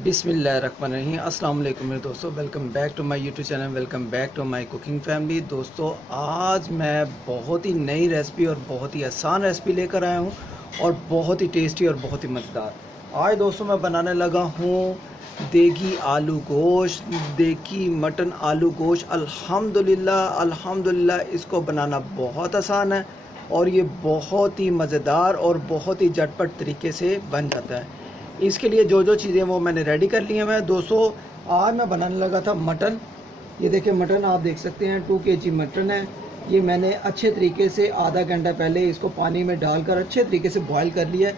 बिस्मिल्लाहिर्रहमानिर्रहीम। अस्सलाम वालेकुम मेरे दोस्तों, welcome back to my YouTube channel, welcome back to my cooking family. दोस्तों आज मैं बहुत ही नई रेसिपी और बहुत ही आसान रेसिपी लेकर आया हूँ और बहुत ही टेस्टी और बहुत ही मज़ेदार। आज दोस्तों मैं बनाने लगा हूँ देगी आलू गोश्त, देगी मटन आलू गोश्त। अल्हम्दुलिल्लाह इसको बनाना बहुत आसान है और ये बहुत ही मज़ेदार और बहुत ही झटपट तरीके से बन जाता है। इसके लिए जो जो चीज़ें वो मैंने रेडी कर ली हैं। मैं दोस्तों आज मैं बनाने लगा था मटन। ये देखिए मटन आप देख सकते हैं 2 kg मटन है। ये मैंने अच्छे तरीके से आधा घंटा पहले इसको पानी में डालकर अच्छे तरीके से बॉईल कर लिया है।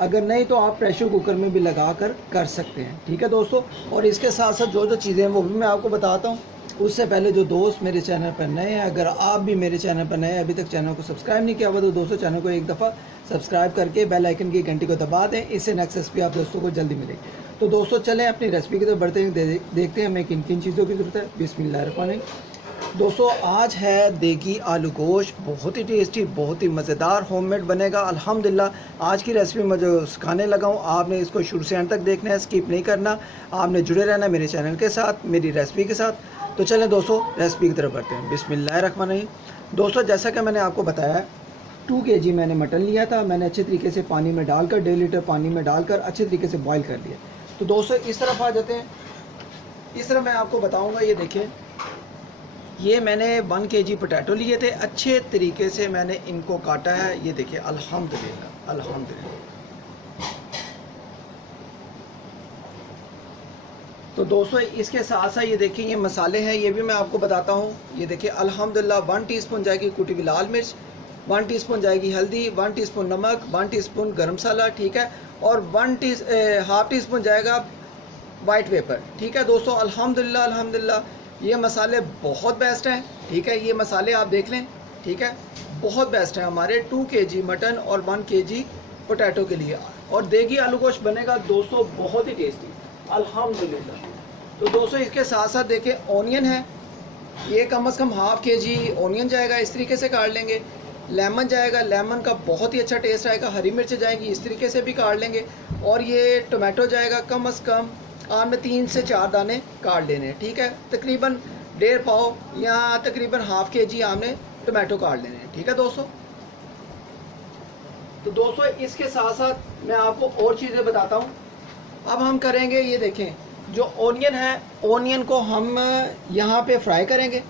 अगर नहीं तो आप प्रेशर कुकर में भी लगा कर सकते हैं, ठीक है दोस्तों। और इसके साथ साथ जो जो चीज़ें हैं वो भी मैं आपको बताता हूँ। उससे पहले जो दोस्त मेरे चैनल पर नए हैं, अगर आप भी मेरे चैनल पर नए हैं, अभी तक चैनल को सब्सक्राइब नहीं किया हुआ, तो दोस्तों चैनल को एक दफ़ा सब्सक्राइब करके बेल आइकन की घंटी को दबा दें। इससे नेक्स्ट रेसिपी आप दोस्तों को जल्दी मिलेगी। तो दोस्तों चलें अपनी रेसिपी की तरफ बढ़ते हैं, देखते हैं हमें किन किन चीज़ों की ज़रूरत है। बिस्मिल्लाहिर्रहमानिर्रहीम। दोस्तों आज है देगी आलू गोश्त, बहुत ही टेस्टी, बहुत ही मज़ेदार होममेड बनेगा अल्हम्दुलिल्लाह। आज की रेसिपी मैं जो सिखाने लगा हूँ, आपने इसको शुरू से एंड तक देखना है, स्किप नहीं करना। आपने जुड़े रहना मेरे चैनल के साथ, मेरी रेसिपी के साथ। तो चलें दोस्तों रेसिपी की तरफ बढ़ते हैं। बिस्मिल्लाहिर्रहमानिर्रहीम। दोस्तों जैसा कि मैंने आपको बताया 2 kg मैंने मटन लिया था। मैंने अच्छे तरीके से पानी में डालकर 1.5 लीटर पानी में डालकर अच्छे तरीके से बॉईल कर लिया। तो दोस्तों इस तरफ आ जाते हैं। इस तरफ मैं आपको बताऊंगा, ये देखें, ये मैंने 1 kg पोटैटो लिए थे। अच्छे तरीके से मैंने इनको काटा है। ये देखिए अल्हम्दुलिल्लाह अल्हम्दुलिल्लाह। तो दोस्तों इसके साथ साथ ये देखिए ये मसाले हैं, ये भी मैं आपको बताता हूँ। ये देखिए अल्हम्दुलिल्लाह 1 टीस्पून जाएगी कुटी हुई लाल मिर्च, 1 टीस्पून जाएगी हल्दी, 1 टीस्पून नमक, 1 टीस्पून गरम मसाला, ठीक है, और हाफ टी स्पून जाएगा वाइट पेपर, ठीक है दोस्तों। अल्हम्दुलिल्लाह अल्हम्दुलिल्लाह ये मसाले बहुत बेस्ट हैं, ठीक है। ये मसाले आप देख लें, ठीक है, बहुत बेस्ट हैं हमारे 2 kg मटन और 1 kg पोटैटो के लिए। और देगी आलू गोश्त बनेगा दोस्तों बहुत ही टेस्टी अल्हम्दुलिल्लाह। तो दोस्तों इसके साथ साथ देखें ऑनियन है, ये कम से कम हाफ kg ऑनियन जाएगा, इस तरीके से काट लेंगे। लेमन जाएगा, लेमन का बहुत ही अच्छा टेस्ट आएगा। हरी मिर्च जाएंगी, इस तरीके से भी काट लेंगे। और ये टोमेटो जाएगा, कम से कम आपने 3 से 4 दाने काट लेने हैं, ठीक है। तकरीबन 1.5 पाव या तकरीबन हाफ kg आपने टोमेटो काट लेने हैं, ठीक है दोस्तों। तो दोस्तों इसके साथ साथ मैं आपको और चीज़ें बताता हूँ। अब हम करेंगे, ये देखें, जो ऑनियन है, ऑनियन को हम यहाँ पे फ्राई करेंगे।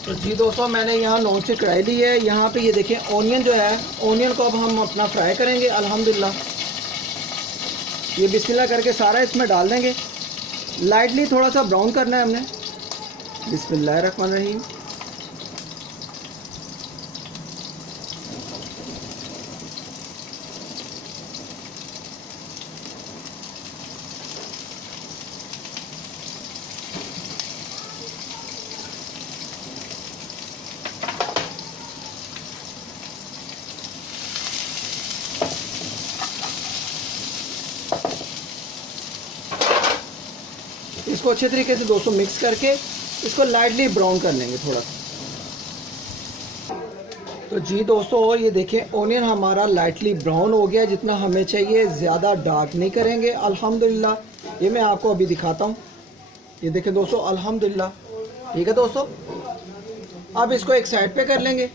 तो जी दोस्तों मैंने यहाँ नॉन स्टिक कढ़ाई ली है। यहाँ पे ये देखें ऑनियन जो है, ऑनियन को अब हम अपना फ्राई करेंगे अल्हम्दुलिल्लाह। ये बिस्मिल्लाह करके सारा इसमें डाल देंगे। लाइटली थोड़ा सा ब्राउन करना है हमने। बिस्मिल्लाहिर्रहमानिर्रहीम। इसको अच्छे तरीके से दोस्तों मिक्स करके इसको लाइटली ब्राउन कर लेंगे थोड़ा सा। तो जी दोस्तों ये देखें ऑनियन हमारा लाइटली ब्राउन हो गया, जितना हमें चाहिए, ज़्यादा डार्क नहीं करेंगे अल्हम्दुलिल्लाह। ये मैं आपको अभी दिखाता हूँ। ये देखें दोस्तों अल्हम्दुलिल्लाह, ठीक है दोस्तों। अब इसको एक साइड पे कर लेंगे।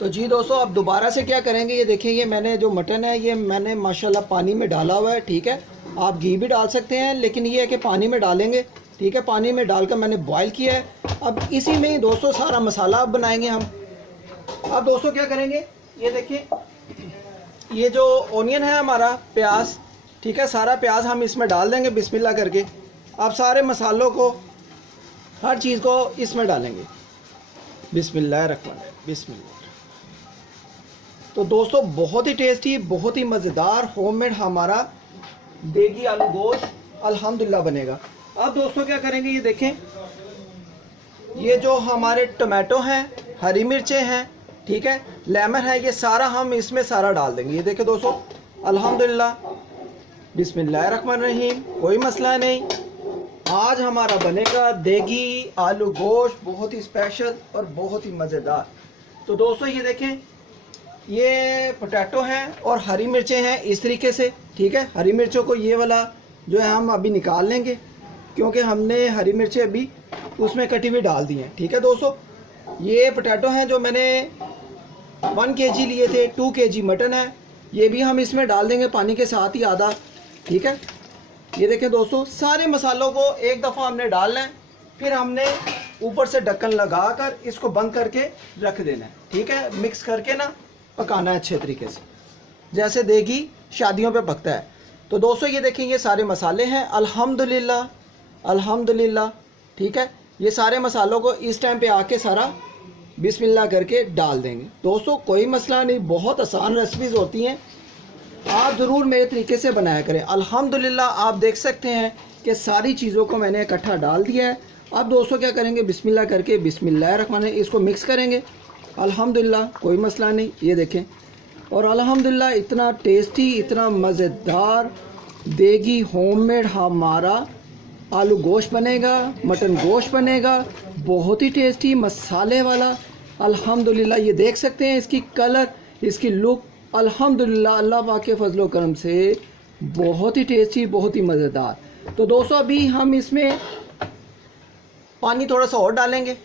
तो जी दोस्तों अब दोबारा से क्या करेंगे, ये देखें, ये मैंने जो मटन है ये मैंने माशाल्लाह पानी में डाला हुआ है, ठीक है। आप घी भी डाल सकते हैं, लेकिन ये है कि पानी में डालेंगे, ठीक है। पानी में डालकर मैंने बॉईल किया है। अब इसी में ही दोस्तों सारा मसाला अब बनाएंगे हम। अब दोस्तों क्या करेंगे, ये देखिए, ये जो ऑनियन है हमारा, प्याज, ठीक है, सारा प्याज हम इसमें डाल देंगे बिस्मिल्लाह करके। अब सारे मसालों को, हर चीज़ को इसमें डालेंगे। बिस्मिल्लाहिर्रहमानिर्रहीम, बिस्मिल्लाह। तो दोस्तों बहुत ही टेस्टी, बहुत ही मज़ेदार होममेड हमारा देगी आलू गोश्त अल्हम्दुलिल्लाह बनेगा। अब दोस्तों क्या करेंगे, ये देखें, ये जो हमारे टोमेटो हैं, हरी मिर्चें हैं, ठीक है, लेमन है, ये सारा हम इसमें सारा डाल देंगे। ये देखें दोस्तों अल्हम्दुलिल्लाह। बिस्मिल्लाहिर्रहमानिर्रहीम। कोई मसला नहीं, आज हमारा बनेगा देगी आलू गोश्त, बहुत ही स्पेशल और बहुत ही मज़ेदार। तो दोस्तों ये देखें, ये पोटैटो हैं और हरी मिर्चें हैं इस तरीके से, ठीक है। हरी मिर्चों को ये वाला जो है हम अभी निकाल लेंगे, क्योंकि हमने हरी मिर्चें अभी उसमें कटी हुई डाल दी हैं, ठीक है दोस्तों। ये पोटैटो हैं जो मैंने 1 kg लिए थे, 2 kg मटन है, ये भी हम इसमें डाल देंगे पानी के साथ ही आधा, ठीक है। ये देखें दोस्तों, सारे मसालों को एक दफ़ा हमने डालना है, फिर हमने ऊपर से ढक्कन लगाकर इसको बंद करके रख देना है, ठीक है। मिक्स करके ना पकाना है अच्छे तरीके से, जैसे देगी शादियों पे पकता है। तो दोस्तों ये देखें, ये सारे मसाले हैं, अल्हम्दुलिल्लाह अल्हम्दुलिल्लाह, ठीक है। ये सारे मसालों को इस टाइम पे आके सारा बिस्मिल्लाह करके डाल देंगे। दोस्तों कोई मसला नहीं, बहुत आसान रेसिपीज़ होती हैं, आप ज़रूर मेरे तरीके से बनाया करें। अल्हम्दुलिल्लाह आप देख सकते हैं कि सारी चीज़ों को मैंने इकट्ठा डाल दिया है। अब दोस्तों क्या करेंगे, बिस्मिल्लाह करके बिस्मिल्लाहिर्रहमानिर्रहीम इसको मिक्स करेंगे। अल्हम्दुलिल्लाह कोई मसला नहीं, ये देखें। और अल्हम्दुलिल्लाह इतना टेस्टी, इतना मज़ेदार देगी होममेड हमारा आलू गोश्त बनेगा, मटन गोश्त बनेगा, बहुत ही टेस्टी मसाले वाला। अल्हम्दुलिल्लाह ये देख सकते हैं इसकी कलर, इसकी लुक, अल्हम्दुलिल्लाह अल्लाह पाक के फजलो करम से बहुत ही टेस्टी, बहुत ही मज़ेदार। तो दोस्तों अभी हम इसमें पानी थोड़ा सा और डालेंगे।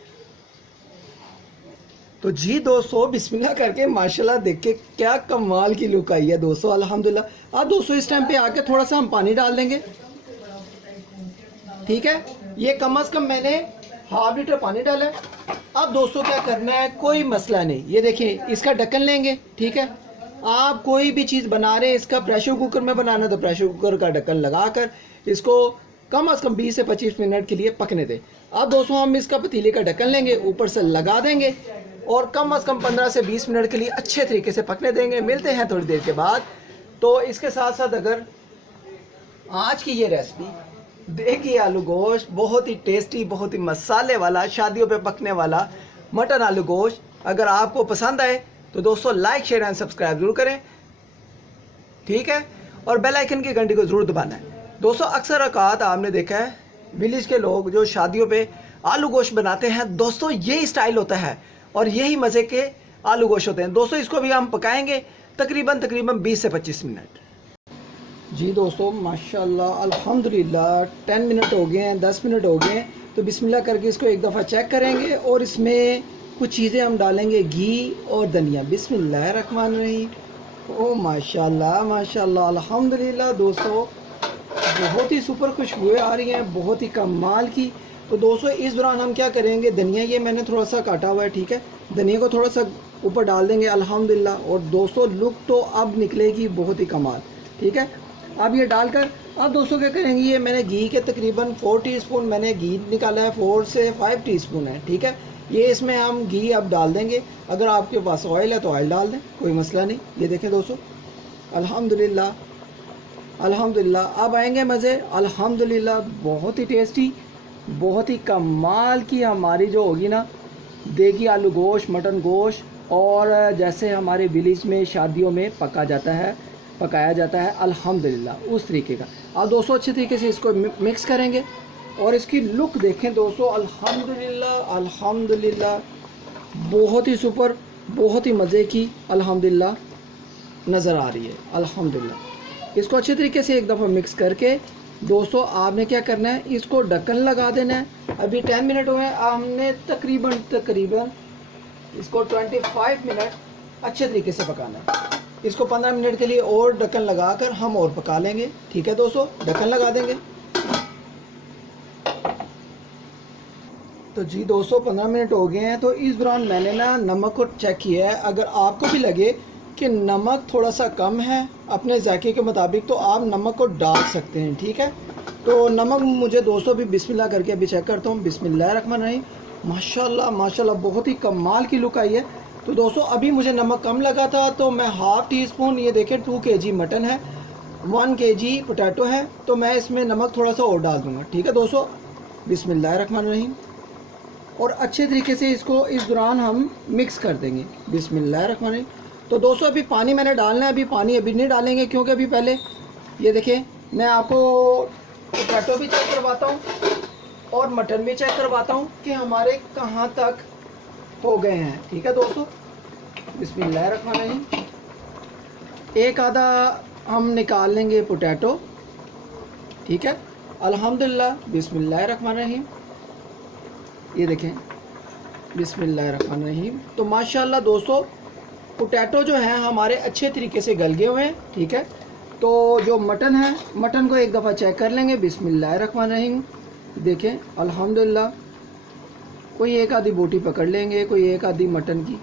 तो जी दोस्तों बिस्मिल्लाह करके माशाल्लाह देख के क्या कमाल की लुक आई है दोस्तों, अल्हम्दुलिल्लाह। अब दोस्तों इस टाइम पे आके थोड़ा सा हम पानी डाल देंगे, ठीक है। ये कम से कम मैंने ½ लीटर पानी डाला है। अब दोस्तों क्या करना है, कोई मसला नहीं, ये देखिए इसका ढक्कन लेंगे, ठीक है। आप कोई भी चीज़ बना रहे हैं, इसका प्रेशर कुकर में बनाना तो प्रेशर कुकर का ढक्कन लगाकर इसको कम से कम 20 से 25 मिनट के लिए पकने दें। अब दोस्तों हम इसका पतीले का ढक्कन लेंगे, ऊपर से लगा देंगे और कम से कम 15 से 20 मिनट के लिए अच्छे तरीके से पकने देंगे। मिलते हैं थोड़ी देर के बाद। तो इसके साथ साथ अगर आज की ये रेसिपी देखिए, आलू गोश्त बहुत ही टेस्टी, बहुत ही मसाले वाला, शादियों पे पकने वाला मटन आलू गोश्त, अगर आपको पसंद आए तो दोस्तों लाइक शेयर एंड सब्सक्राइब जरूर करें, ठीक है। और बेल आइकन की घंटी को जरूर दबाना है। दोस्तों अक्सर औकात आपने देखा है विलेज के लोग जो शादियों पे आलू गोश्त बनाते हैं, दोस्तों यही स्टाइल होता है और यही मज़े के आलू गोश्त होते हैं। दोस्तों इसको भी हम पकाएंगे तकरीबन 20 से 25 मिनट। जी दोस्तों माशाल्लाह अल्हम्दुलिल्लाह 10 मिनट हो गए हैं, 10 मिनट हो गए हैं। तो बिस्मिल्लाह करके इसको एक दफ़ा चेक करेंगे और इसमें कुछ चीज़ें हम डालेंगे, घी और धनिया। बिस्मिल्लाहिर्रहमानिर्रहीम। ओ माशाल्लाह माशाल्लाह अल्हम्दुलिल्लाह दोस्तों बहुत ही सुपर खुशबुएं आ रही हैं, बहुत ही कमाल की। तो दोस्तों इस दौरान हम क्या करेंगे, धनिया ये मैंने थोड़ा सा काटा हुआ है, ठीक है। धनिया को थोड़ा सा ऊपर डाल देंगे अल्हम्दुलिल्लाह। और दोस्तों लुक तो अब निकलेगी बहुत ही कमाल, ठीक है। अब ये डालकर अब दोस्तों क्या करेंगे, ये मैंने घी के तकरीबन 4 टीस्पून मैंने घी निकाला है, 4 से 5 टीस्पून है, ठीक है। ये इसमें हम घी अब डाल देंगे। अगर आपके पास ऑयल है तो ऑयल डाल दें, कोई मसला नहीं। ये देखें दोस्तों अल्हम्दुलिल्लाह अल्हम्दुलिल्लाह। अब आएंगे मज़े, अल्हम्दुलिल्लाह बहुत ही टेस्टी, बहुत ही कमाल की हमारी जो होगी ना देगी आलू गोश्त, मटन गोश्त, और जैसे हमारे विलेज में शादियों में पकाया जाता है अल्हम्दुलिल्लाह उस तरीके का। अब दोस्तों अच्छे तरीके से इसको मिक्स करेंगे और इसकी लुक देखें दोस्तों, अल्हम्दुलिल्लाह अल्हम्दुलिल्लाह बहुत ही सुपर, बहुत ही मज़े की अल्हम्दुलिल्लाह नज़र आ रही है अल्हम्दुलिल्लाह। इसको अच्छे तरीके से एक दफ़ा मिक्स करके दोस्तों आपने क्या करना है, इसको ढक्कन लगा देना है। अभी 10 मिनट हुए हैं, हमने तकरीबन इसको 25 मिनट अच्छे तरीके से पकाना है। इसको 15 मिनट के लिए और ढक्कन लगाकर हम और पका लेंगे, ठीक है दोस्तों। ढक्कन लगा देंगे। तो जी दोस्तों 15 मिनट हो गए हैं। तो इस दौरान मैंने ना नमक को चेक किया है। अगर आपको भी लगे कि नमक थोड़ा सा कम है अपने जायके के मुताबिक, तो आप नमक को डाल सकते हैं, ठीक है। तो नमक मुझे दोस्तों भी बिस्मिल्लाह करके अभी चेक करता हूँ। बिस्मिल्लाहिर्रहमानिर्रहीम। माशाल्लाह माशाल्लाह बहुत ही कमाल की लुक आई है। तो दोस्तों अभी मुझे नमक कम लगा था, तो मैं ½ टीस्पून, ये देखें 2 kg मटन है, 1 kg पोटैटो है, तो मैं इसमें नमक थोड़ा सा और डाल दूँगा, ठीक है दोस्तों। बिस्मिल्लाहिर्रहमानिर्रहीम। और अच्छे तरीके से इसको इस दौरान हम मिक्स कर देंगे। बिस्मिल्लाहिर्रहमानिर्रहीम। तो दोस्तों अभी पानी मैंने डालना है, अभी पानी अभी नहीं डालेंगे क्योंकि अभी पहले ये देखें मैं आपको पोटैटो भी चेक करवाता हूँ और मटन भी चेक करवाता हूँ कि हमारे कहाँ तक हो गए हैं, ठीक है दोस्तों। बिस्मिल्लाहिर्रहमानिर्रहीम। एक आधा हम निकाल लेंगे पोटैटो, ठीक है। अल्हम्दुलिल्लाह, बिस्मिल्लाहिर्रहमानिर्रहीम। ये देखें, बिस्मिल्लाहिर्रहमानिर्रहीम। तो माशाल्लाह दोस्तों, पोटैटो जो हैं हमारे अच्छे तरीके से गल गए हुए हैं, ठीक है। तो जो मटन है, मटन को एक दफ़ा चेक कर लेंगे। बिस्मिल्लाहिर्रहमानिर्रहीम। देखें, अल्हम्दुलिल्लाह। कोई एक आधी बोटी पकड़ लेंगे, कोई एक आधी मटन की।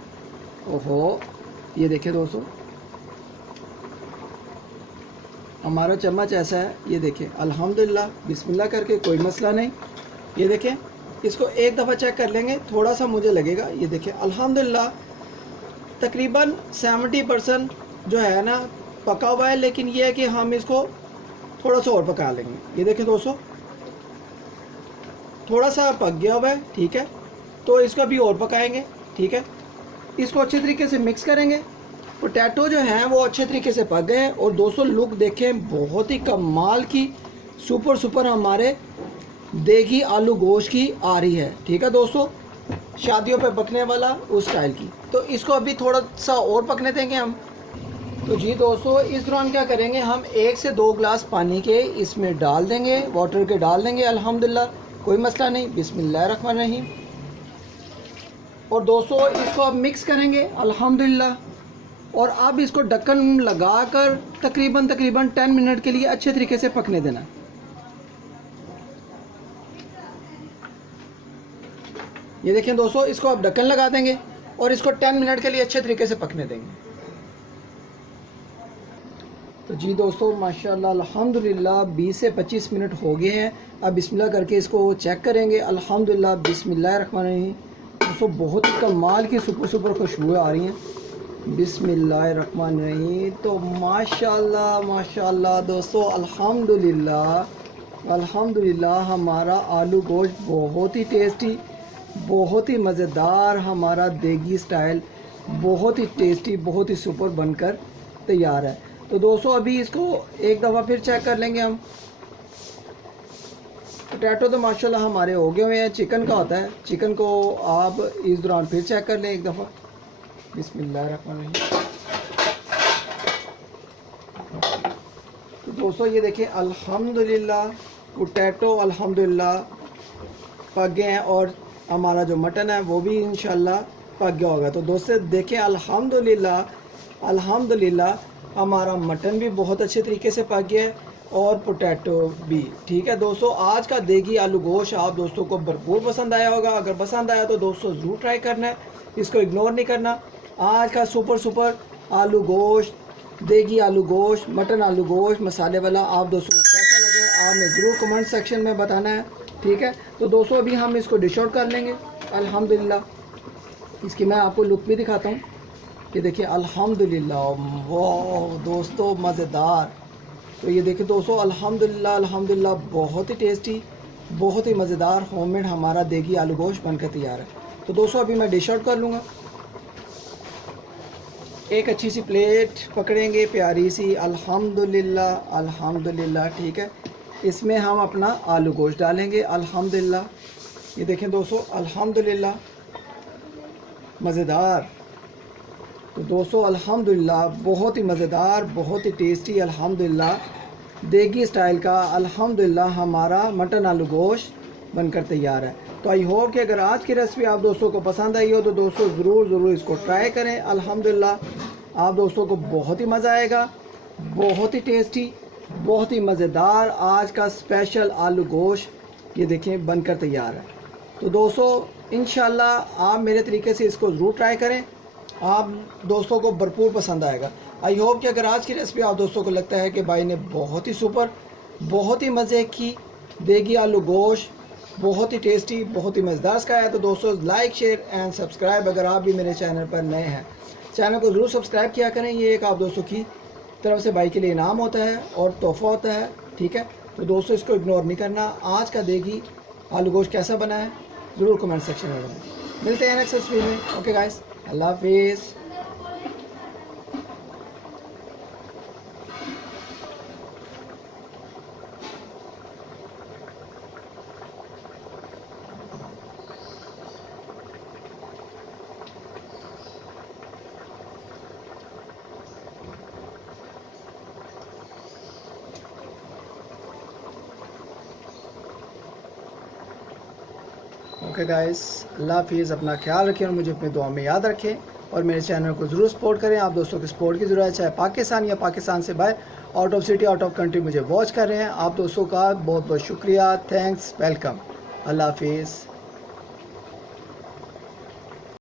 ओहो, ये देखें दोस्तों, हमारा चम्मच ऐसा है। ये देखें, अल्हम्दुलिल्लाह, बिस्मिल्लाह करके, कोई मसला नहीं। ये देखें, इसको एक दफ़ा चेक कर लेंगे, थोड़ा सा मुझे लगेगा। ये देखें, अल्हम्दुलिल्लाह तकरीबन 70% जो है ना पका हुआ है, लेकिन ये है कि हम इसको थोड़ा सा और पका लेंगे। ये देखें दोस्तों, थोड़ा सा पक गया हुआ है, ठीक है। तो इसको भी और पकाएंगे, ठीक है। इसको अच्छे तरीके से मिक्स करेंगे। पोटैटो जो हैं वो अच्छे तरीके से पक गए हैं। और दोस्तों लुक देखें, बहुत ही कमाल की सुपर हमारे देगी आलू गोश्त की आ रही है, ठीक है दोस्तों, शादियों पे पकने वाला उस स्टाइल की। तो इसको अभी थोड़ा सा और पकने देंगे हम। तो जी दोस्तों, इस दौरान क्या करेंगे, हम 1 से 2 गिलास पानी के इसमें डाल देंगे, वाटर के डाल देंगे। अल्हम्दुलिल्लाह, कोई मसला नहीं। बिस्मिल्लाहिर्रहमानिर्रहीम। और दोस्तों इसको अब मिक्स करेंगे, अल्हम्दुलिल्लाह। और अब इसको ढक्कन लगाकर तकरीबन 10 मिनट के लिए अच्छे तरीके से पकने देना। ये देखें दोस्तों, इसको अब ढक्कन लगा देंगे और इसको 10 मिनट के लिए अच्छे तरीके से पकने देंगे। तो जी दोस्तों, माशाल्लाह, अल्हम्दुलिल्लाह 20 से 25 मिनट हो गए हैं। अब बिस्मिल्लाह करके इसको चेक करेंगे। अल्हम्दुलिल्लाह, बिस्मिल्लाहिर्रहमानिर्रहीम। दोस्तों बहुत ही कमाल की सुपर खुशबू आ रही हैं। बिस्मिल्लाहिर्रहमानिर्रहीम। तो माशाल्लाह दोस्तों, अल्हम्दुलिल्लाह हमारा आलू गोश्त बहुत ही टेस्टी, बहुत ही मज़ेदार, हमारा देगी स्टाइल बहुत ही टेस्टी, बहुत ही सुपर बनकर तैयार है। तो दोस्तों अभी इसको एक दफ़ा फिर चेक कर लेंगे हम। पोटैटो तो माशाल्लाह हमारे हो गए हुए हैं। चिकन का होता है, चिकन को आप इस दौरान फिर चेक कर लें एक दफ़ा। बिस्मिल्लाहिर्रहमानिर्रहीम। तो दोस्तों ये देखिए, अल्हम्दुलिल्लाह पोटैटो अल्हम्दुलिल्लाह पक गए हैं और हमारा जो मटन है वो भी इंशाल्लाह पक गया होगा। तो दोस्तों देखें, अल्हम्दुलिल्लाह हमारा मटन भी बहुत अच्छे तरीके से पक गया है और पोटैटो भी, ठीक है दोस्तों। आज का देगी आलू गोश्त आप दोस्तों को भरपूर पसंद आया होगा। अगर पसंद आया तो दोस्तों ज़रूर ट्राई करना है, इसको इग्नोर नहीं करना। आज का सुपर आलू गोश्त, देगी आलू गोश्त, मटन आलू गोश्त मसाले वाला आप दोस्तों को कैसा लगे आपने ज़रूर कमेंट सेक्शन में बताना है, ठीक है। तो दोस्तों अभी हम इसको डिश आउट कर लेंगे। अल्हम्दुलिल्लाह इसकी मैं आपको लुक भी दिखाता हूँ। ये देखिए, अल्हम्दुलिल्लाह, वाह दोस्तों मज़ेदार। तो ये देखिए दोस्तों, अल्हम्दुलिल्लाह बहुत ही टेस्टी, बहुत ही मज़ेदार होममेड हमारा देगी आलू गोश्त बनकर तैयार है। तो दोस्तों अभी मैं डिश आउट कर लूँगा। एक अच्छी सी प्लेट पकड़ेंगे प्यारी सी, अल्हम्दुलिल्लाह, ठीक है। इसमें हम अपना आलू गोश्त डालेंगे, अल्हम्दुलिल्लाह। ये देखें दोस्तों, अल्हम्दुलिल्लाह मज़ेदार। तो दोस्तों अल्हम्दुलिल्लाह बहुत ही मज़ेदार, बहुत ही टेस्टी, अल्हम्दुलिल्लाह देगी स्टाइल का अल्हम्दुलिल्लाह हमारा मटन आलू गोश्त बनकर तैयार है। तो आई होप कि अगर आज की रेसिपी आप दोस्तों को पसंद आई हो तो दोस्तों ज़रूर इसको ट्राई करें। अल्हम्दुलिल्लाह आप दोस्तों को बहुत ही मज़ा आएगा, बहुत ही टेस्टी, बहुत ही मज़ेदार आज का स्पेशल आलू गोश्त ये देखें बनकर तैयार है। तो दोस्तों इंशाल्लाह आप मेरे तरीके से इसको ज़रूर ट्राई करें, आप दोस्तों को भरपूर पसंद आएगा। आई होप कि अगर आज की रेसिपी आप दोस्तों को लगता है कि भाई ने बहुत ही सुपर, बहुत ही मज़े की देगी आलू गोश्त, बहुत ही टेस्टी, बहुत ही मज़ेदार सिखाया है, तो दोस्तों लाइक शेयर एंड सब्सक्राइब अगर आप भी मेरे चैनल पर नए हैं, चैनल को ज़रूर सब्सक्राइब किया करें। ये एक आप दोस्तों की तरफ से भाई के लिए इनाम होता है और तोहफ़ा होता है, ठीक है। तो दोस्तों इसको इग्नोर नहीं करना। आज का देगी आलू गोश्त कैसा बना है ज़रूर कमेंट सेक्शन में बताएं। मिलते हैं नेक्स्ट वीडियो में। ओके गाइस, अल्लाह हाफिज़। ओके गाइस, अल्लाह हाफिज़। अपना ख्याल रखें और मुझे अपनी दुआ में याद रखें और मेरे चैनल को ज़रूर सपोर्ट करें। आप दोस्तों की सपोर्ट की ज़रूरत है, चाहे पाकिस्तान या पाकिस्तान से बाहर, out of city, out of country मुझे वॉच कर रहे हैं। आप दोस्तों का बहुत बहुत शुक्रिया, थैंक्स, वेलकम। अल्लाह हाफिज़।